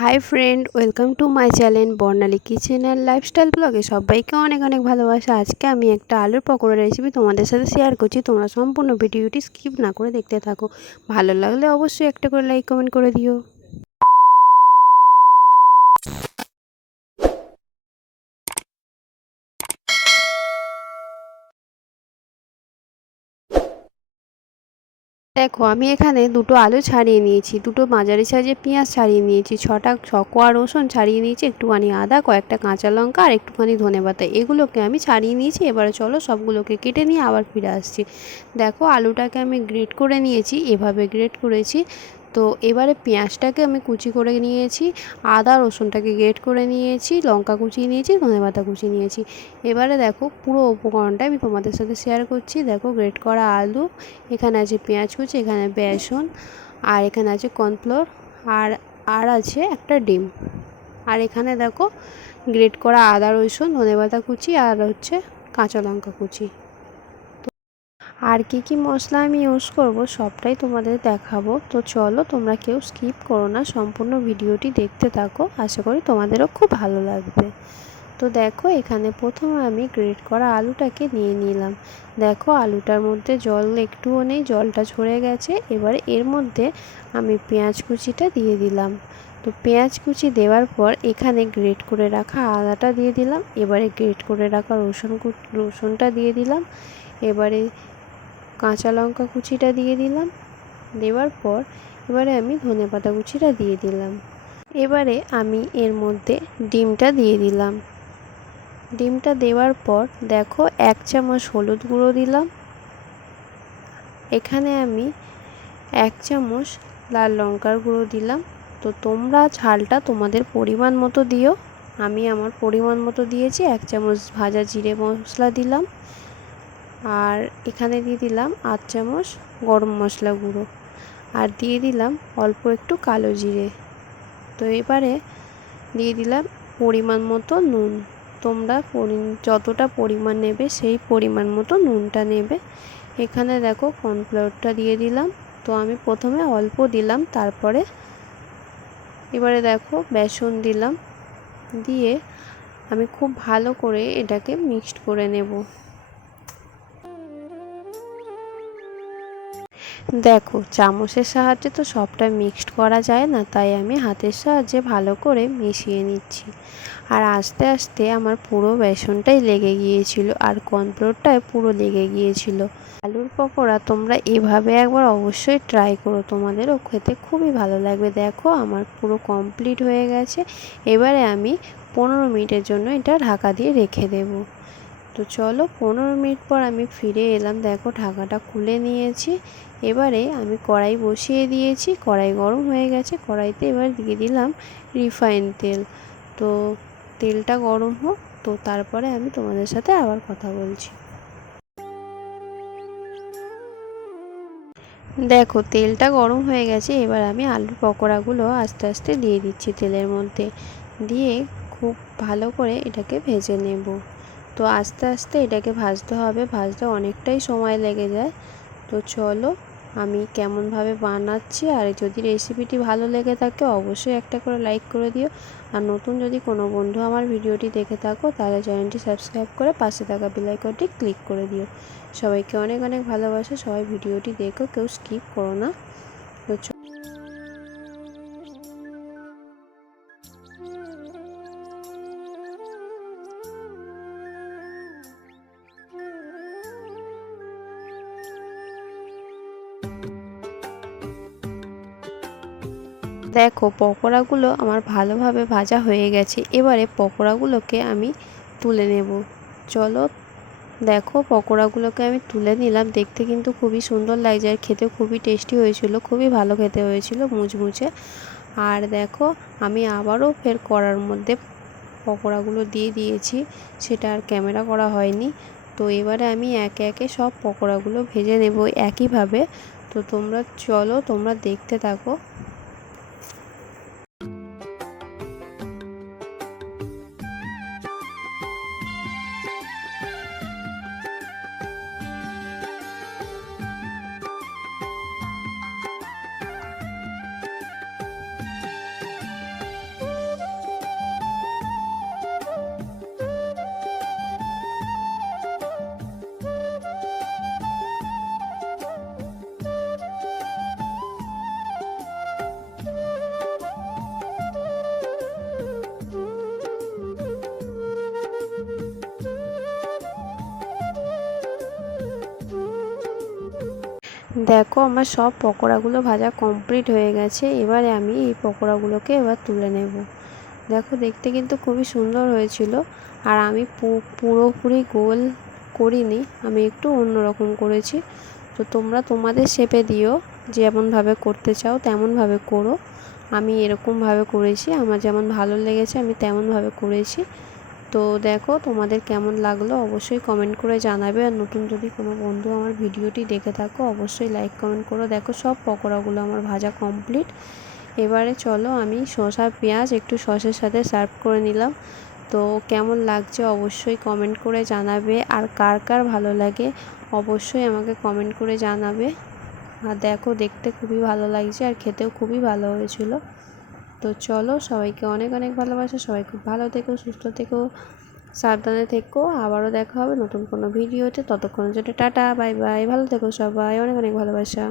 Hi friend, welcome to my channel Barnali kitchen and lifestyle ব্লগে সবাইকে অনেক অনেক ভালোবাসা। আজকে আমি একটা আলুর পকোড়া রেসিপি তোমাদের সাথে শেয়ার করছি। তোমরা সম্পূর্ণ ভিডিওটি স্কিপ না করে দেখতে থাকো। ভালো লাগলে অবশ্যই একটা করে লাইক কমেন্ট করে দিও। দেখো, আমি এখানে দুটো আলু ছাড়িয়ে নিয়েছি, দুটো মাঝারি সাইজের পেঁয়াজ ছাড়িয়ে নিয়েছি, ছটা ছকোয়া রসুন ছাড়িয়ে নিয়েছি, একটুখানি আদা, কয়েকটা কাঁচা লঙ্কা আর একটুখানি ধনে পাতা। এগুলোকে আমি ছাড়িয়ে নিয়েছি, এবারে চলো সবগুলোকে কেটে নিয়ে আবার ফিরে আসছি। দেখো, আলুটাকে আমি গ্রেট করে নিয়েছি, এভাবে গ্রেট করেছি। তো এবারে পেঁয়াজটাকে আমি কুচি করে নিয়েছি, আদা রসুনটাকে গ্রেট করে নিয়েছি, লঙ্কা কুচিয়ে নিয়েছি, ধনে পাতা কুচিয়ে নিয়েছি। এবারে দেখো পুরো উপকরণটা আমি তোমাদের সাথে শেয়ার করছি। দেখো গ্রেট করা আলু, এখানে আছে পেঁয়াজ কুচি, এখানে বেসন, আর এখানে আছে কর্নফ্লোর, আর আর আছে একটা ডিম। আর এখানে দেখো গ্রেট করা আদা রসুন, ধনে পাতা কুচি, আর হচ্ছে কাঁচা লঙ্কা কুচি। আর কি কি মশলা আমি ইউজ করব সবটাই তোমাদের দেখাবো। তো চলো তোমরা কেউ স্কিপ করো না, সম্পূর্ণ ভিডিওটি দেখতে থাকো। আশা করি তোমাদেরও খুব ভালো লাগবে। তো দেখো এখানে প্রথমে আমি গ্রেট করা আলুটাকে নিয়ে নিলাম। দেখো আলুটার মধ্যে জল একটুও নেই, জলটা ঝরে গেছে। এবার এর মধ্যে আমি পেঁয়াজ কুচিটা দিয়ে দিলাম। তো পেঁয়াজ কুচি দেওয়ার পর এখানে গ্রেট করে রাখা আদাটা দিয়ে দিলাম। এবারে গ্রেট করে রাখা রসুন রসুনটা দিয়ে দিলাম। এবারে কাঁচা লঙ্কা কুচিটা দিয়ে দিলাম। দেওয়ার পর এবারে আমি ধনে পাতা কুচিটা দিয়ে দিলাম। এবারে আমি এর মধ্যে ডিমটা দিয়ে দিলাম। ডিমটা দেওয়ার পর দেখো এক চামচ হলুদ গুঁড়ো দিলাম। এখানে আমি এক চামচ লাল লঙ্কার গুঁড়ো দিলাম। তো তোমরা ঝালটা তোমাদের পরিমাণ মতো দিও। আমি আমার পরিমাণ মতো দিয়েছি। এক চামচ ভাজা জিরে মশলা দিলাম। আর এখানে দিয়ে দিলাম আট চামচ গরম মশলা গুঁড়ো। আর দিয়ে দিলাম অল্প একটু কালো জিরে। তো এবারে দিয়ে দিলাম পরিমাণ মতো নুন। তোমরা যতটা পরিমাণ নেবে সেই পরিমাণ মতো নুনটা নেবে। এখানে দেখো কর্নফ্লাওয়ারটা দিয়ে দিলাম। তো আমি প্রথমে অল্প দিলাম, তারপরে এবারে দেখো বেসন দিলাম। দিয়ে আমি খুব ভালো করে এটাকে মিক্সড করে নেব। দেখো, চামচের সাহায্যে তো সবটা মিক্সড করা যায় না, তাই আমি হাতের সাহায্যে ভালো করে মিশিয়ে নিচ্ছি। আর আস্তে আস্তে আমার পুরো বেসনটাই লেগে গিয়েছিল, আর কর্নফ্লোরটায় পুরো লেগে গিয়েছিল। আলুর পকোড়া তোমরা এভাবে একবার অবশ্যই ট্রাই করো, তোমাদেরও খেতে খুবই ভালো লাগবে। দেখো, আমার পুরো কমপ্লিট হয়ে গেছে, এবারে আমি পনেরো মিনিটের জন্য এটা ঢাকা দিয়ে রেখে দেবো। তো চলো পনেরো মিনিট পর আমি ফিরে এলাম। দেখো ঢাকাটা খুলে নিয়েছি। এবারে আমি কড়াই বসিয়ে দিয়েছি। কড়াই গরম হয়ে গেছে। কড়াইতে এবার দিয়ে দিলাম রিফাইন তেল। তো তেলটা গরম হোক, তো তারপরে আমি তোমাদের সাথে আবার কথা বলছি। দেখো তেলটা গরম হয়ে গেছে। এবার আমি আলুর পকোড়াগুলো আস্তে আস্তে দিয়ে দিচ্ছি তেলের মধ্যে। দিয়ে খুব ভালো করে এটাকে ভেজে নেব। তো আস্তে আস্তে এটাকে ভাজতে হবে। ভাজতে অনেকটাই সময় লেগে যায়। তো চলো, আমি কেমনভাবে বানাচ্ছি আর যদি রেসিপিটি ভালো লেগে থাকে, অবশ্যই একটা করে লাইক করে দিও। আর নতুন যদি কোনো বন্ধু আমার ভিডিওটি দেখে থাকো, তাহলে চ্যানেলটি সাবস্ক্রাইব করে পাশে থাকা বেলাইকনটি ক্লিক করে দিও। সবাইকে অনেক অনেক ভালোবাসে। সবাই ভিডিওটি দেখো, কেউ স্কিপ করো না। তো দেখো, পকোড়াগুলো আমার ভালোভাবে ভাজা হয়ে গেছে। এবারে পকোড়াগুলোকে আমি তুলে নেব। চলো, দেখো, পকোড়াগুলোকে আমি তুলে নিলাম। দেখতে কিন্তু খুবই সুন্দর লাগছে আর খেতে খুবই টেস্টি হয়েছিল, খুবই ভালো খেতে হয়েছিল মুচমুচে। আর দেখো, আমি আবারও ফের কড়ার মধ্যে পকোড়াগুলো দিয়ে দিয়েছি, সেটা আর ক্যামেরা করা হয়নি। তো এবারে আমি একে একে সব পকোড়াগুলো ভেজে নেব একইভাবে। তো তোমরা, চলো, তোমরা দেখতে থাকো। দেখো, আমার সব পকোড়াগুলো ভাজা কমপ্লিট হয়ে গেছে। এবারে আমি এই পকোড়াগুলোকে এবার তুলে নেব। দেখো, দেখতে কিন্তু খুবই সুন্দর হয়েছিল। আর আমি পুরোপুরি গোল করিনি, আমি একটু অন্যরকম করেছি। তো তোমরা তোমাদের শেপে দিও, যেমনভাবে করতে চাও, তেমনভাবে করো। আমি এরকমভাবে করেছি, আমার যেমন ভালো লেগেছে, আমি তেমনভাবে করেছি। তো দেখো তোমাদের কেমন লাগল অবশ্যই কমেন্ট করে জানাবে। আর নতুন যদি কোনো বন্ধু আমার ভিডিওটি দেখে থাকো, অবশ্যই লাইক কমেন্ট করো। দেখো সব পকোড়াগুলো আমার ভাজা কমপ্লিট এবারে চলো আমি শসা, পেঁয়াজ, একটু সসের সাথে সার্ভ করে নিলাম। তো কেমন লাগছে অবশ্যই কমেন্ট করে জানাবে। আর কার কার ভালো লাগে অবশ্যই আমাকে কমেন্ট করে জানাবে। আর দেখো দেখতে খুবই ভালো লাগছে আর খেতেও খুবই ভালো হয়েছিল। তো চলো সবাইকে অনেক অনেক ভালোবাসা, সবাই খুব ভালো থেকো, সুস্থ থেকো, সাবধানে থেকো। আবারও দেখা হবে নতুন কোনো ভিডিওতে। ততক্ষণের জন্য টাটা, বাই বাই। ভালো থেকো সবাই। অনেক অনেক ভালোবাসা।